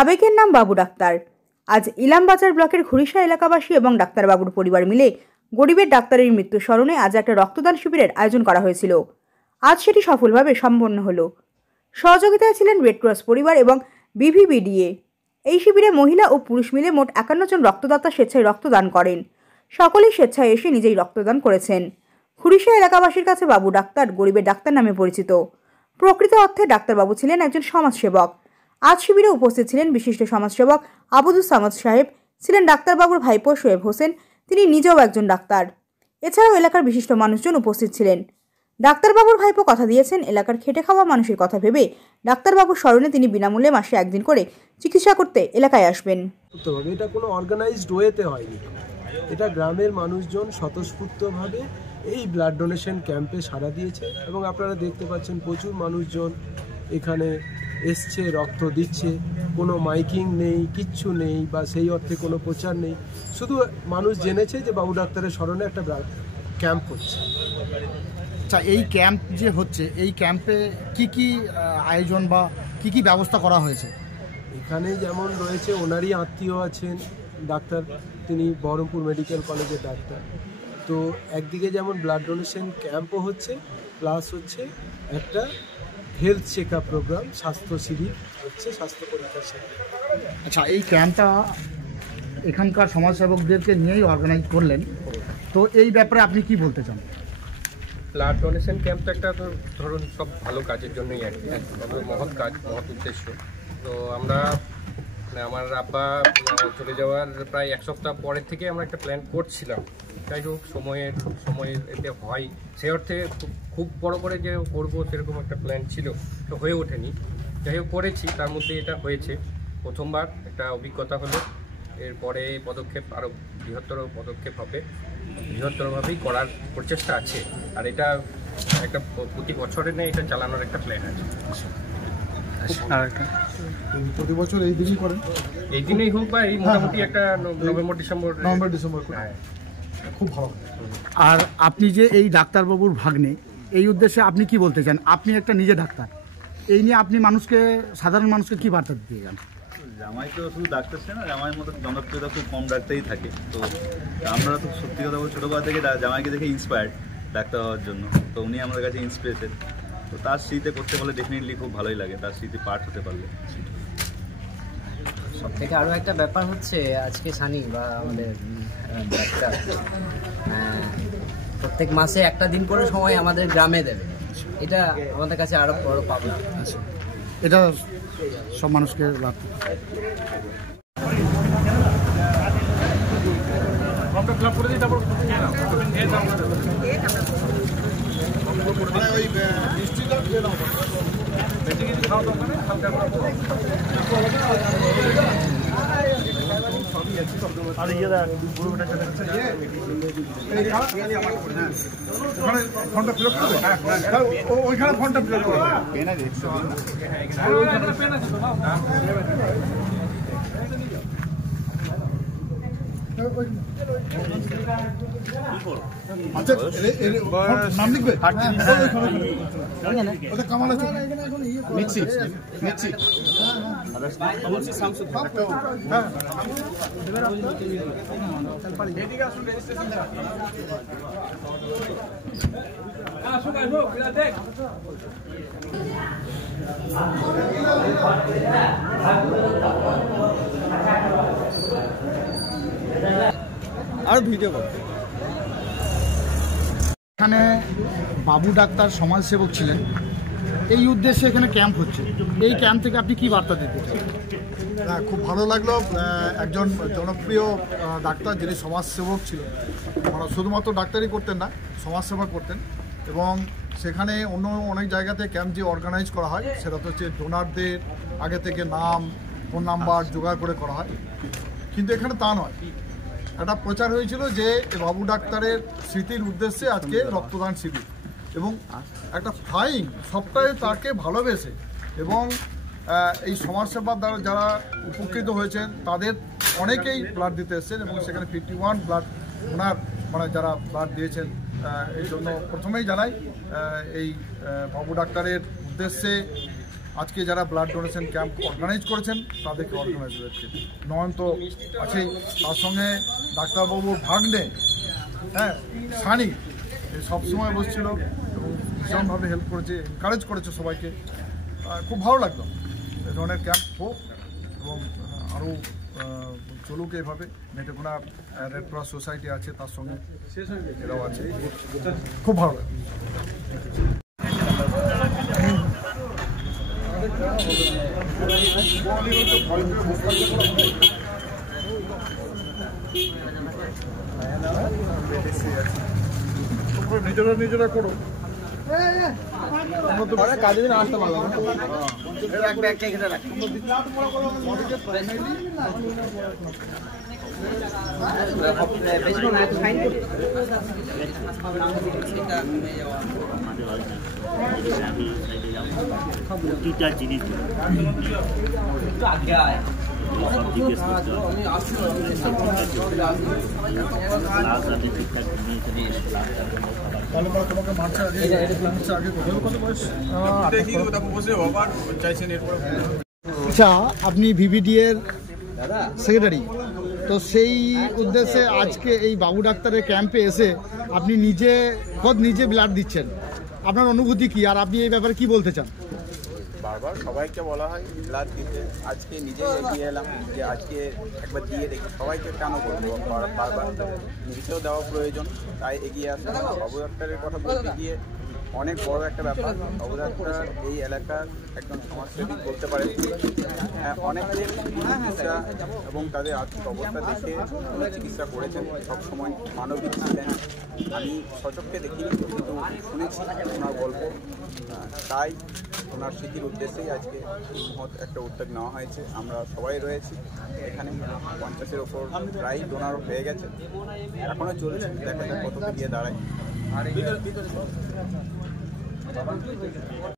আবেগের নাম বাবু ডাক্তার। আজ ইলামবাজার ব্লকের ঘুরিশা এলাকাবাসী এবং ডাক্তারবাবুর পরিবার মিলে গরিবের ডাক্তারের মৃত্যু স্মরণে আজ একটা রক্তদান শিবিরের আয়োজন করা হয়েছিল। আজ সেটি সফলভাবে সম্পন্ন হলো। সহযোগিতায় ছিলেন রেড ক্রস পরিবার এবং বিভিবিডিএ। এই শিবিরে মহিলা ও পুরুষ মিলে মোট 51 জন রক্তদাতা স্বেচ্ছায় রক্তদান করেন। সকলেই স্বেচ্ছায় এসে নিজেই রক্তদান করেছেন। ঘুরিশা এলাকাবাসীর কাছে বাবু ডাক্তার গরিবের ডাক্তার নামে পরিচিত। প্রকৃত অর্থে ডাক্তারবাবু ছিলেন একজন সমাজসেবক। আজ শিবিরে উপস্থিত ছিলেন বিশিষ্ট সমাজসেবক আবুদুস সামাদ সাহেব, ছিলেন ডাক্তারবাবুর ভাইপো শোয়েব হোসেন, তিনি নিজেও একজন ডাক্তার। এছাড়াও এলাকার বিশিষ্ট মানুষজন উপস্থিত ছিলেন। ডাক্তারবাবুর ভাইপো কথা দিয়েছেন এলাকার খেটে খাওয়া মানুষের কথা ভেবে ডাক্তারবাবুর স্মরণে তিনি বিনামূল্যে মাসে একদিন করে চিকিৎসা করতে এলাকায় আসবেন। এটা কোনো অর্গানাইজড ওয়েতে হয়নি, এটা গ্রামের মানুষজন স্বতঃস্ফূর্তভাবে এই ব্লাড ডোনেশন ক্যাম্পে সাড়া দিয়েছে এবং আপনারা দেখতে পাচ্ছেন প্রচুর মানুষজন এখানে এসছে, রক্ত দিচ্ছে। কোনো মাইকিং নেই, কিচ্ছু নেই, বা সেই অর্থে কোনো প্রচার নেই। শুধু মানুষ জেনেছে যে বাবু ডাক্তারের স্মরণে একটা ক্যাম্প হচ্ছে। আচ্ছা, এই ক্যাম্প যে হচ্ছে, এই ক্যাম্পে কি আয়োজন বা কি ব্যবস্থা করা হয়েছে? এখানে যেমন রয়েছে, ওনারই আত্মীয় আছেন ডাক্তার, তিনি বহরমপুর মেডিকেল কলেজের ডাক্তার। তো একদিকে যেমন ব্লাড ডোনেশন ক্যাম্পও হচ্ছে, প্লাস হচ্ছে একটা হেলথ চেক আপ প্রোগ্রাম, স্বাস্থ্য শিবির হচ্ছে, স্বাস্থ্য পরীক্ষার শিবির। আচ্ছা, এই ক্যাম্পটা এখানকার সমাজসেবকদেরকে নিয়েই অর্গানাইজ করলেন, তো এই ব্যাপারে আপনি কি বলতে চান? ব্লাড ডোনেশন ক্যাম্প তো একটা ধরুন সব ভালো কাজের জন্যই আর কি, মহৎ কাজ, মহৎ উদ্দেশ্য। তো আমরা আমার আব্বা চলে যাওয়ার প্রায় এক সপ্তাহ পরের থেকে আমরা একটা প্ল্যান করছিলাম। যাই হোক, সময় এতে হয়, সেই অর্থে খুব বড় করে যে করবো সেরকম একটা প্ল্যান ছিল, তো হয়ে ওঠেনি। যাই হোক, করেছি, তার মধ্যে এটা হয়েছে প্রথমবার, একটা অভিজ্ঞতা হলো। এরপরে পদক্ষেপ আরও বৃহত্তর পদক্ষেপ হবে, বৃহত্তরভাবেই করার প্রচেষ্টা আছে। আর এটা একটা প্রতি বছরে নেই, এটা চালানোর একটা প্ল্যান আছে। প্রতি বছর এই দিনই করেন? এই দিনেই হোক বা এই মোটামুটি একটা নভেম্বর ডিসেম্বর, হ্যাঁ, খুব ভালো। আর আপনি যে এই ডাক্তারবাবুর ভাগ্নে, এই উদ্দেশ্যে আপনি কি বলতে চান? আপনি একটা নিজে ডাক্তার, এই নিয়ে আপনি সাধারণ মানুষকে কি বার্তা দিতে চান? জামাই তো শুধু ডাক্তার ছিল না, জামাইয়ের মতো জনপ্রিয়তা খুব কম ডাক্তারই থাকে। তো আমরা তো সত্যি কথা বলছি, ছোটোবেলা থেকে জামাইকে দেখে ইন্সপায়ার্ড ডাক্তার হওয়ার জন্য। তো উনি আমাদের কাছে ইন্সপিরেশন। তো তার স্মৃতিতে করতে পারলে ডেফিনেটলি খুব ভালোই লাগে, তার স্মৃতি পার্ট হতে পারলে। সব থেকে আরও একটা ব্যাপার হচ্ছে, আজকে সানি বা আমাদের ডাক্তার প্রত্যেক মাসে একটা দিন করে সময় আমাদের গ্রামে দেবে, এটা আমাদের কাছে আরও বড় পাওনা। এটা সব মানুষকে বার্তা। ওইখানে ফোনটা ফিল আপ নাম লিখবে। কামাল আছে, নিচ্ছি আর ভিডিও কর। এখানে বাবু ডাক্তার সমাজসেবক ছিলেন, এই উদ্দেশ্যে এখানে ক্যাম্প হচ্ছে। এই ক্যাম্প থেকে আপনি কি বার্তা দিতে চান? খুব ভালো লাগলো। একজন জনপ্রিয় ডাক্তার যিনি সমাজসেবক ছিলেন, শুধুমাত্র ডাক্তারই করতেন না, সমাজসেবা করতেন। এবং সেখানে অন্য অনেক জায়গাতে ক্যাম্প যে অর্গানাইজ করা হয়, সেটা তো হচ্ছে ডোনারদের আগে থেকে নাম, ফোন নাম্বার জোগাড় করে করা হয়। কিন্তু এখানে তা নয়, একটা প্রচার হয়েছিল যে বাবু ডাক্তারের স্মৃতির উদ্দেশ্যে আজকে রক্তদান শিবির, এবং একটা ফ্লাইং সবটাই তাকে ভালোবেসে এবং এই সমাজসেবার দ্বারা যারা উপকৃত হয়েছেন তাদের অনেকেই ব্লাড দিতে এসেছেন, এবং সেখানে 51 ব্লাড ওনার যারা ব্লাড দিয়েছেন, এই জন্য প্রথমেই জানাই এই বাবু ডাক্তারের উদ্দেশ্যে আজকে যারা ব্লাড ডোনেশন ক্যাম্প অর্গানাইজ করেছেন তাদেরকে অর্গানাইজারকে নয়ন তো আছেই, তার সঙ্গে ডাক্তারবাবুর ভাগ্নে সানি সবসময় বসছিল এবং ভীষণভাবে হেল্প করেছে, এনকারেজ করেছে সবাইকে। খুব ভালো লাগলো। এই ধরনের ক্যাম্প হোক এবং আরও চলুক এইভাবে। নেত্রকোনা রেড ক্রস সোসাইটি আছে, তার সঙ্গে এরাও আছে, খুব ভালো লাগে। নিজেরা করো, কাজে আসতে পারলাম না। প্রতিটা জিনিস আচ্ছা, আপনি ভিভিডিএর সেক্রেটারি, তো সেই উদ্দেশ্যে আজকে এই বাবু ডাক্তারের ক্যাম্পে এসে আপনি নিজে ব্লাড দিচ্ছেন, আপনার অনুভূতি কি, আর আপনি এই ব্যাপারে কি বলতে চান? বারবার সবাইকে বলা হয় ব্লাড দিতে, আজকে নিজে এগিয়ে এলাম যে আজকে একবার দিয়ে দেখি। সবাইকে কেন বলবো, বারবার নিজেকেও দেওয়া প্রয়োজন, তাই এগিয়ে আসা। বাবু ডাক্তারের কথা বলতে গিয়ে অনেক বড় একটা ব্যাপার। বাবু ডাক্তার এই এলাকার একজন সমাজসেবী বলতে পারেন। অনেকের চিকিৎসা এবং তাদের আর্থিক অবস্থা দেখে চিকিৎসা করেছেন, সবসময় মানবিক ছিলেন। আমি সচক্ষে দেখিনি কিন্তু শুনেছি ওনার গল্প, তাই ওনার স্মৃতির উদ্দেশ্যেই আজকে এই মহৎ একটা উদ্যোগ নেওয়া হয়েছে। আমরা সবাই রয়েছি এখানে, 50-এর ওপর প্রায় ডোনার হয়ে গেছে, এখনও চলছে, দেখা যাক কত গিয়ে দাঁড়ায়।